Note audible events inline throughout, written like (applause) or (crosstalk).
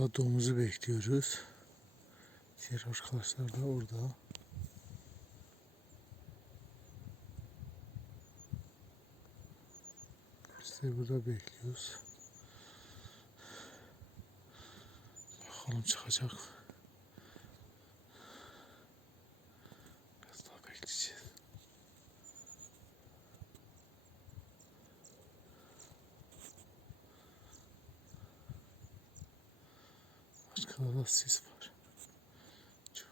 anda domuzu bekliyoruz. Diğer arkadaşlar da orada. Biz de burada bekliyoruz. Bakalım çıkacak. mı? Arkada da sis var. Çok.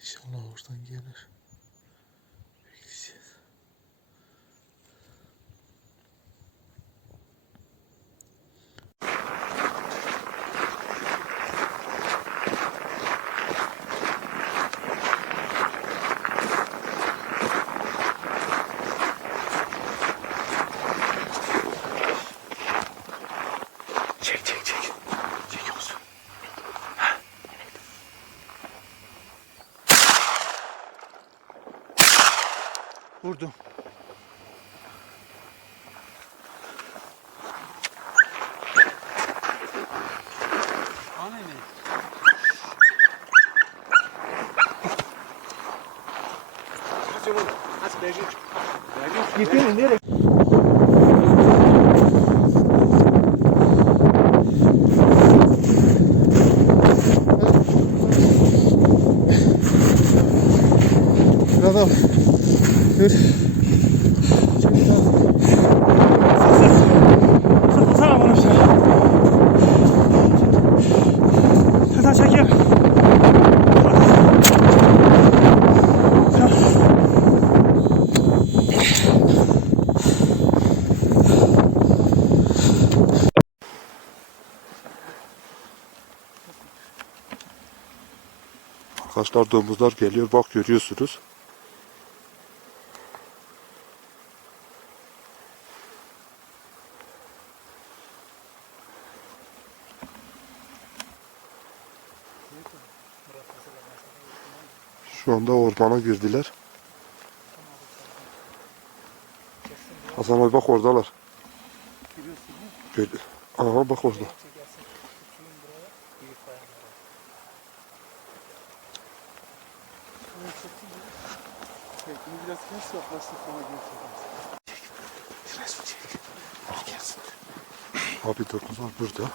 İnşallah oradan gelir. Vurdum. Gittin nereye? Adam. Çekil. Arkadaşlar domuzlar geliyor. Bak görüyorsunuz. Şu anda ormana girdiler. Hasan abi bak oradalar. Aha bak orada. Biraz kes yaklaştık. Abi domuzlar burada.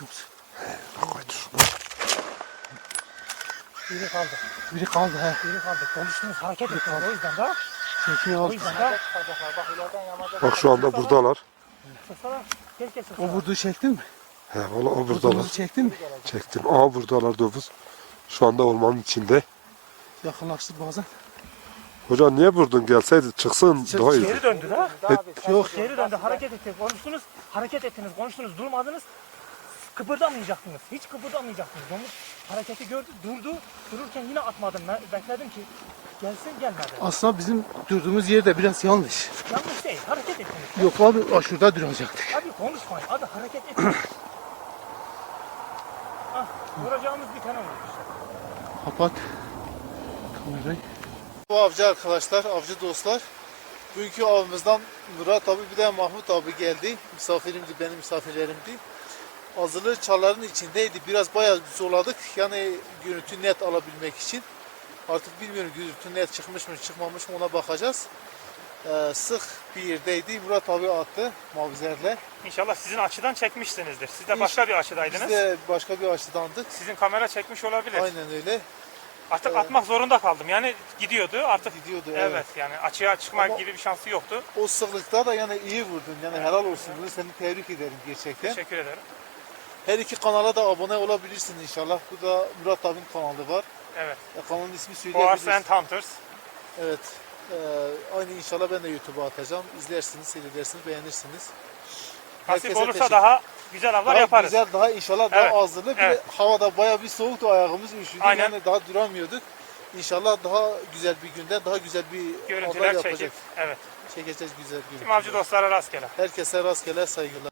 Dur. Biri kaldı. Biri kaldı he. Biri kaldı. Konuştunuz hareket ettiniz o yüzden de. Çekiyor. O yüzden de. Bak ileriden yamacak. Bak şu anda buradalar. Gel gel O vurduğu çektin mi? He valla o O buradalar. çektin mi? Çektim. Aha buradalar domuz. Şu anda ormanın içinde. Yakınlaştır bazen. Hocam niye vurdun gelseydi çıksın daha iyi. Geri döndü ha. Yok. Geri döndü. Hareket ettiniz. Konuştunuz. Hareket ettiniz. Konuştunuz. Durmadınız. Kıpırdamayacaktınız. Hiç kıpırdamayacaktınız. Domuz hareketi gördü. Durdu. Dururken yine atmadım. Ben bekledim ki gelsin gelmedi. Aslında bizim durduğumuz yer de biraz yanlış. Yanlış değil. Hareket ettiniz. Yok abi o şurada duracaktı. Abi konuşmayın. Abi hareket ettiniz. (clears throat) ah, vuracağımız bir tane vurdu işte. Kapat kamerayı. Bu avcı arkadaşlar, avcı dostlar. Bugünkü avımızdan Murat abi bir de Mahmut abi geldi. Misafirimdi, benim misafirlerimdi. Azılı çalların içindeydi. Biraz bayağı zorladık. Yani görüntü net alabilmek için. Artık bilmiyorum görüntü net çıkmış mı çıkmamış mı ona bakacağız. Ee, sık bir yerdeydi. Murat abi attı mavizerle. İnşallah sizin açıdan çekmişsinizdir. Siz de başka bir açıdaydınız. Biz de başka bir açıdandık. Sizin kamera çekmiş olabilir. Aynen öyle. Artık atmak zorunda kaldım. Yani gidiyordu artık. Gidiyordu. Evet, evet. yani açığa çıkma Ama- gibi bir şansı yoktu. O sıklıkta da yani iyi vurdun. Yani helal olsun. Bunu seni tebrik ederim gerçekten. Teşekkür ederim. Her iki kanala da abone olabilirsin inşallah. Bu da Murat abinin kanalı var. Evet. E, kanalın ismi Boğaz söyleyebilirsin. and Hunters. Evet. E, aynı inşallah ben de YouTube'a atacağım. İzlersiniz, seyredersiniz, beğenirsiniz. Nasip Herkese olursa teşekkür- daha güzel avlar Daha yaparız. güzel, daha inşallah daha Evet. Bir de evet. havada bayağı bir soğuktu ayağımız üşüdü. Aynen. Yani daha duramıyorduk. İnşallah daha güzel bir günde daha güzel bir avlar Görüntüler yapacak. çekip. Evet. Çekeceğiz güzel Tüm görüntüler. avcı dostlara rastgele. Herkese rastgele saygılar.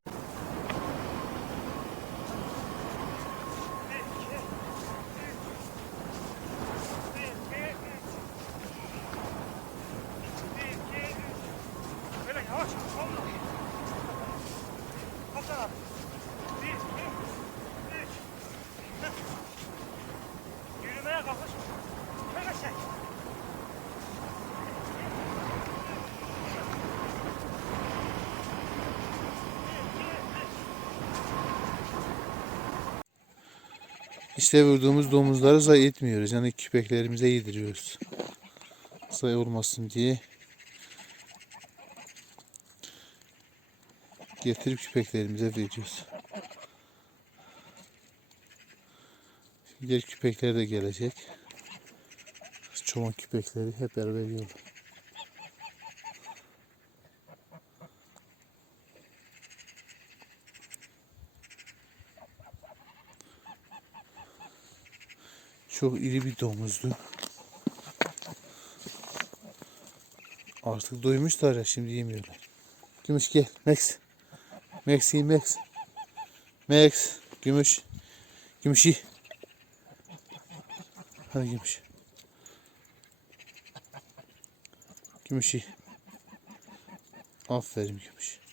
İşte vurduğumuz domuzları zayi etmiyoruz. Yani köpeklerimize yediriyoruz. Zayi olmasın diye. Getirip köpeklerimize veriyoruz. Diğer köpekler de gelecek. Çoban köpekleri hep beraber yiyorlar. Çok iri bir domuzdu. Artık doymuşlar ya şimdi yemiyorlar. Gümüş gel. Max. Max iyi Max. Max. Gümüş. Gümüş iyi. Hadi gümüş. Gümüş iyi. Aferin gümüş.